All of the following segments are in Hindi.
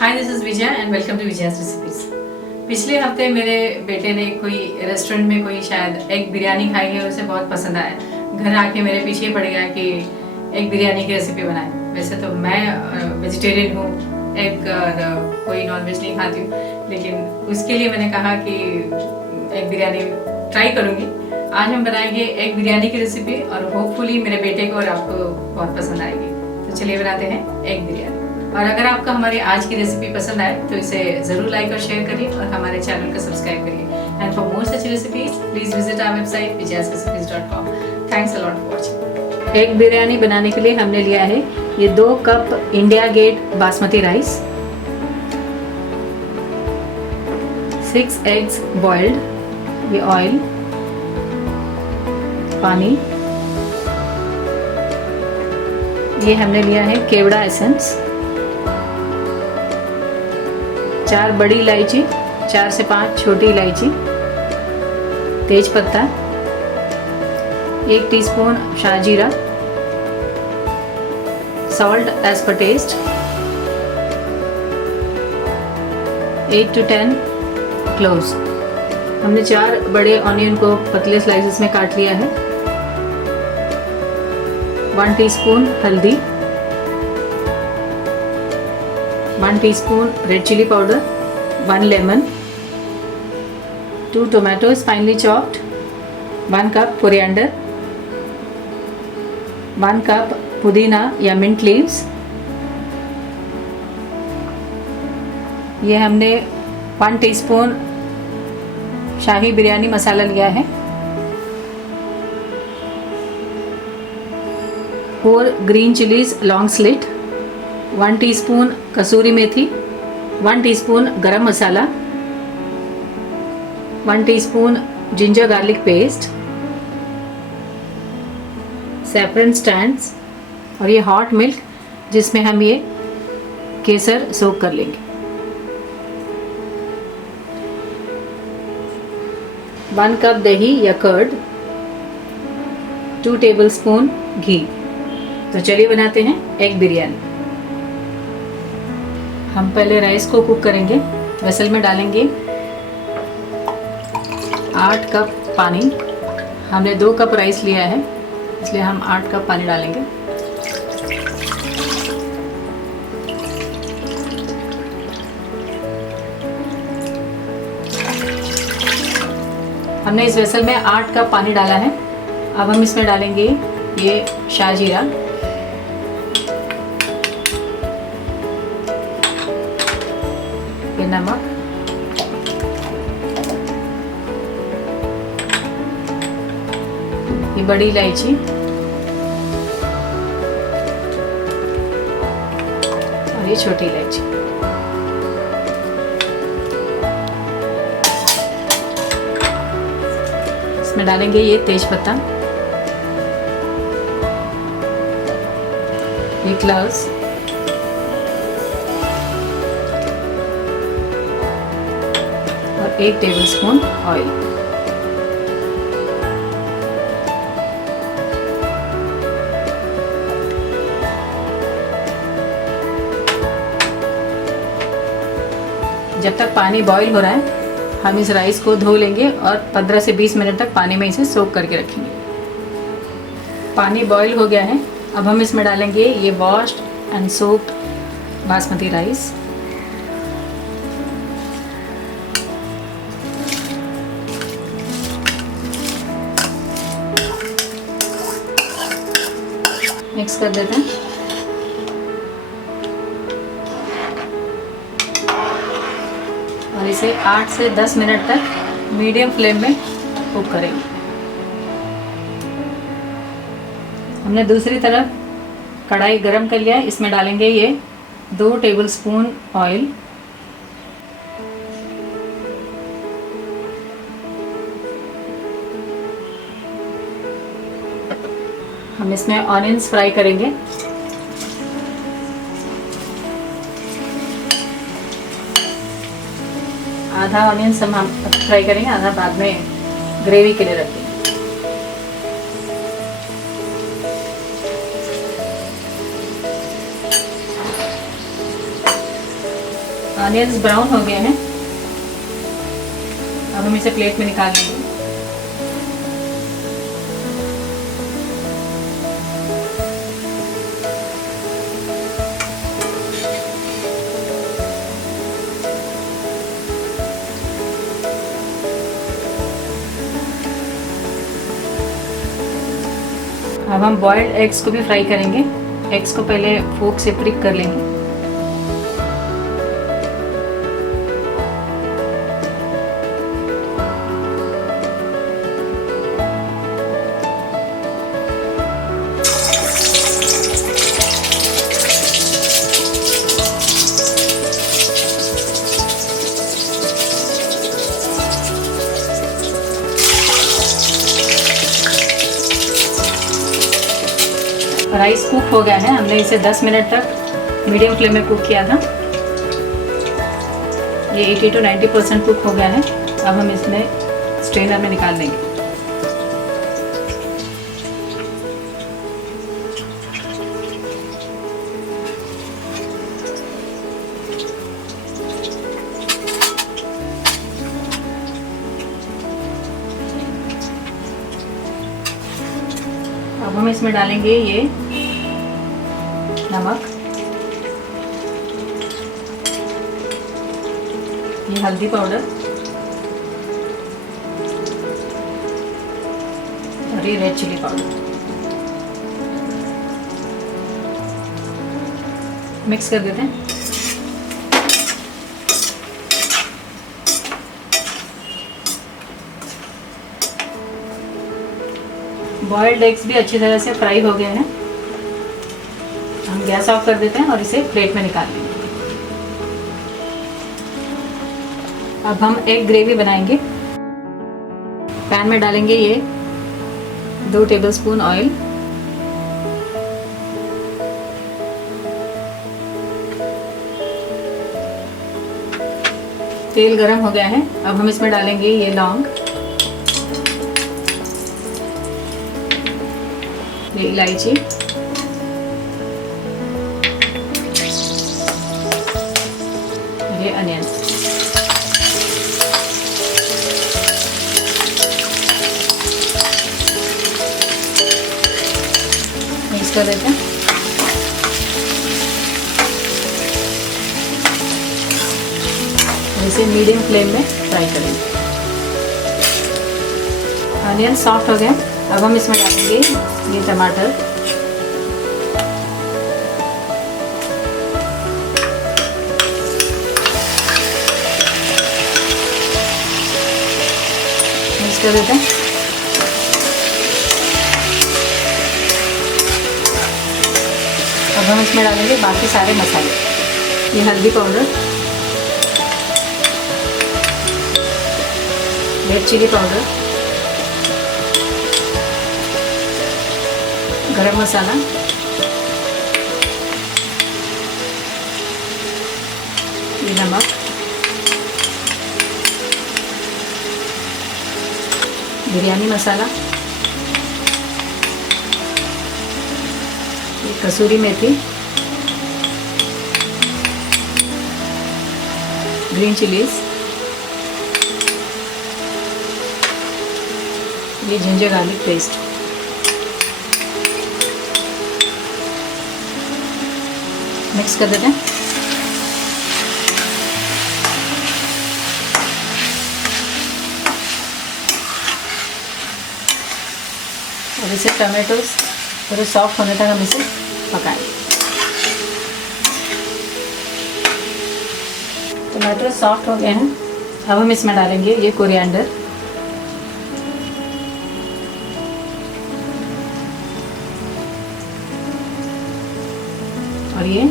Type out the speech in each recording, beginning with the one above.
Hi, this is Vijay and welcome to Vijaya's recipes. पिछले हफ्ते मेरे बेटे ने कोई रेस्टोरेंट में कोई शायद एग बिरयानी खाई है, उसे बहुत पसंद आया। घर आके मेरे पीछे पड़ गया कि एग बिरयानी की रेसिपी बनाए। वैसे तो मैं वेजिटेरियन हूँ, एग और कोई नॉनवेज नहीं खाती हूँ, लेकिन उसके लिए मैंने कहा कि एग बिरयानी ट्राई करूँगी। आज हम बनाएंगे एग बिरयानी की रेसिपी और होपफुली मेरे बेटे को और आपको बहुत पसंद आएगी। तो चलिए बनाते हैं एग बिरयानी। और अगर आपको हमारी आज की रेसिपी पसंद आए तो इसे ज़रूर लाइक और शेयर करिए और हमारे चैनल को सब्सक्राइब करिए। And for more such recipes please visit our website vijayasrecipes.com। Thanks a lot for watching. Egg biryani बनाने के लिए हमने लिया है ये 2 cup India Gate basmati rice, 6 eggs boiled, ये ऑयल, पानी, ये हमने लिया है केवड़ा एसेंस, 4 बड़ी इलायची, 4 से 5 छोटी इलायची, तेज पत्ता, 1 टीस्पून शाहजीरा, salt as per taste, 8 to 10 cloves. हमने 4 बड़े ऑनियन को पतले स्लाइसेस में काट लिया है, 1 टीस्पून हल्दी, 1 teaspoon red chilli powder, 1 lemon, 2 tomatoes finely chopped, 1 cup coriander, 1 cup पुदीना या मिंट लीव्स। ये हमने 1 टीस्पून शाही बिरयानी मसाला लिया है, 4 green chillies long slit, 1 teaspoon कसूरी मेथी, 1 teaspoon garam masala, 1 teaspoon ginger garlic paste, saffron strands और ये हॉट मिल्क जिसमें हम ये केसर सोक कर लेंगे, 1 कप दही या कर्ड, 2 टेबलस्पून घी। तो चलिए बनाते हैं एग बिरयानी। हम पहले राइस को कुक करेंगे। वेसल में डालेंगे 8 कप पानी। हमने 2 कप राइस लिया है, इसलिए हम 8 कप पानी डालेंगे। हमने इस वेसल में 8 कप पानी डाला है। अब हम इसमें डालेंगे ये शाहजीरा, ये नमक, ये बड़ी इलायची और ये छोटी इलायची। इसमें डालेंगे ये तेज पत्ता, ये क्लोव्स, और 1 टेबलस्पून ऑयल। जब तक पानी बॉईल हो रहा है हम इस राइस को धो लेंगे और 15 से 20 मिनट तक पानी में इसे सोक करके रखेंगे। पानी बॉईल हो गया है। अब हम इसमें डालेंगे ये washed and soaked basmati rice, mix कर देते हैं। और इसे 8 से 10 मिनट तक मीडियम फ्लेम में कुक करेंगे। हमने दूसरी तरफ कढ़ाई गरम कर लिया है, इसमें डालेंगे ये 2 टेबलस्पून ऑयल, हम इसमें ऑनियंस फ्राई करेंगे। आधा ऑनियंस हम फ्राई करेंगे, आधा बाद में ग्रेवी के लिए रखेंगे। ऑनियंस ब्राउन हो गए हैं, अब हम इसे प्लेट में निकाल लेंगे। अब हम बॉइल्ड एग्स को भी फ्राई करेंगे। एग्स को पहले फोक से प्रिक कर लेंगे। राइस कुक हो गया है, हमने इसे 10 मिनट तक मीडियम फ्लेम में कुक किया था। ये 80 to 90% कुक हो गया है। अब हम इसमें स्ट्रेनर में निकाल देंगे। अब हम इसमें डालेंगे ये नमक, ये हल्दी पाउडर और ये रेड चिली पाउडर। मिक्स कर देते हैं। बॉइल्ड एग्स भी अच्छी तरह से फ्राई हो गए हैं। हम गैस ऑफ कर देते हैं और इसे प्लेट में निकाल लेंगे। अब हम एग ग्रेवी बनाएंगे। पैन में डालेंगे ये 2 टेबलस्पून ऑयल, तेल गरम हो गया है। अब हम इसमें डालेंगे ये लौंग, ये इलायची, ये अनियंस। मिक्स कर देते हैं। और इसे मीडियम फ्लेम में फ्राई करेंगे। अनियन सॉफ्ट हो गए। अब हम इसमें डालेंगे ये टमाटर, मिक्स कर देते हैं। अब हम इसमें डालेंगे बाकी सारे मसाले, ये हल्दी पाउडर, रेड चिली पाउडर, गरम मसाला, ये नमक, बिरयानी मसाला, ये कसूरी मेथी, ग्रीन चिलीज, ये जिंजर गार्लिक पेस्ट। मिक्स कर देते हैं। और इसे टमाटोस थोड़े सॉफ्ट होने तक हम इसे पकाएंगे। टमाटो सॉफ्ट हो गए हैं। अब हम इसमें डालेंगे ये कोरिएंडर, और ये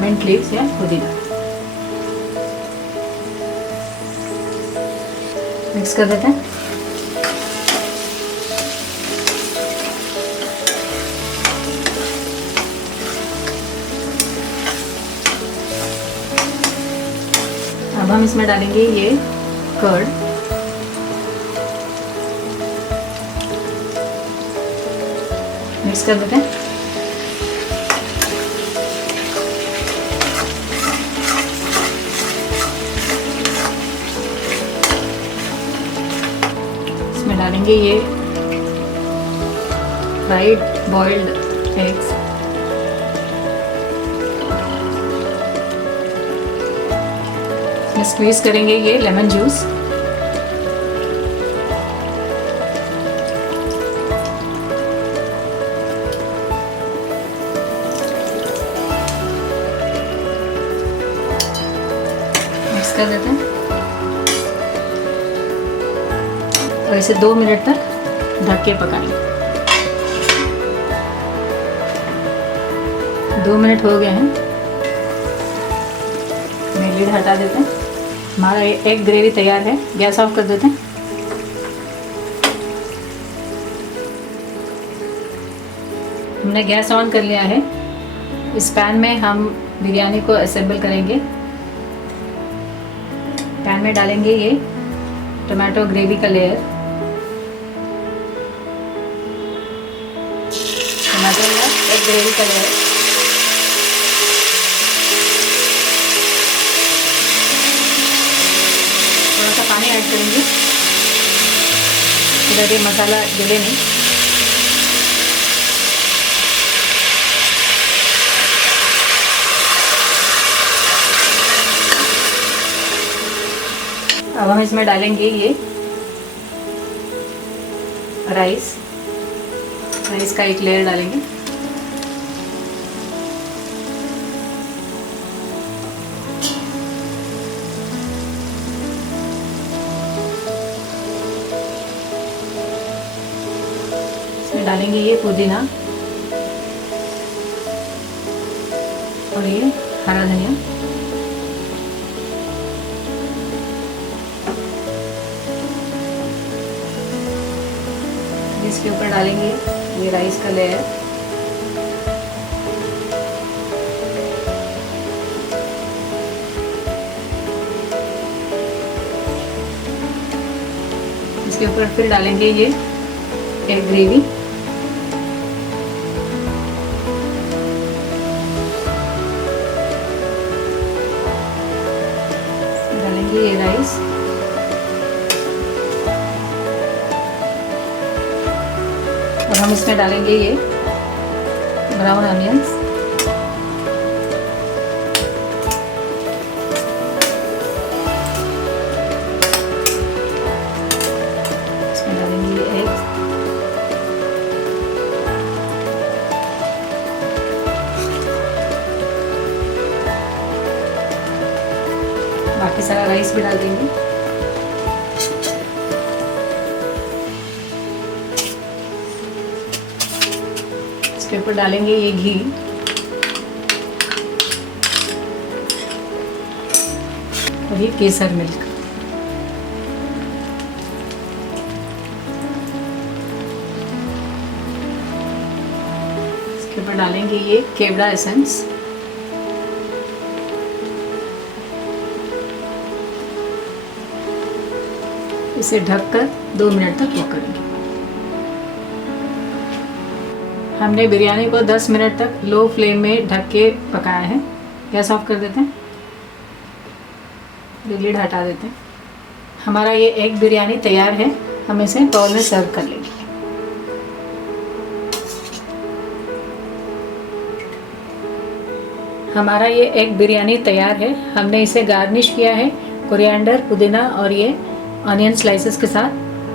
मिंट लीव्स या पुदीना। मिक्स कर देते हैं। अब हम इसमें डालेंगे ये कर्ड, मिक्स कर देते हैं। डालेंगे ये फ्राइड बॉइल्ड एग्स। इसमें स्क्वीज करेंगे ये लेमन जूस। मिक्स कर देते हैं और इसे 2 मिनट तक ढक के पकाएंगे। 2 मिनट हो गए हैं, लिड हटा देते हैं। हमारा एग ग्रेवी तैयार है। गैस ऑफ कर देते हैं। हमने गैस ऑन कर लिया है। इस पैन में हम बिरयानी को असेंबल करेंगे। पैन में डालेंगे ये टमाटो ग्रेवी का लेयर, टमाटो या एग ग्रेवी का लेयर, थोड़ा सा पानी ऐड करेंगे ताकि ये मसाला जले नहीं। अब हम इसमें डालेंगे ये राइस का एक लेयर डालेंगे। इसमें डालेंगे ये पुदीना और ये हरा धनिया। इसके ऊपर डालेंगे ये राइस का लेयर। इसके ऊपर फिर डालेंगे ये एग ग्रेवी। डालेंगे ये राइस और हम इसमें डालेंगे ये ब्राउन अनियंस। इसमें डालेंगे ये एग्स। बाकी सारा राइस भी डाल देंगे। इसके ऊपर डालेंगे ये घी और ये केसर मिल्क। इसके ऊपर डालेंगे ये केवड़ा एसेंस। इसे ढककर 2 मिनट तक कुक करेंगे। हमने बिरयानी को 10 मिनट तक लो फ्लेम में ढक के पकाया है। गैस ऑफ कर देते हैं, लिड हटा देते हैं। हमारा ये एग बिरयानी तैयार है। हम इसे बाउल में सर्व कर लेंगे। हमारा ये एग बिरयानी तैयार है। हमने इसे गार्निश किया है कोरिएंडर, पुदीना और ये ऑनियन स्लाइसेस के साथ।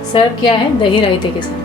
सर्व किया है दही रायते के साथ।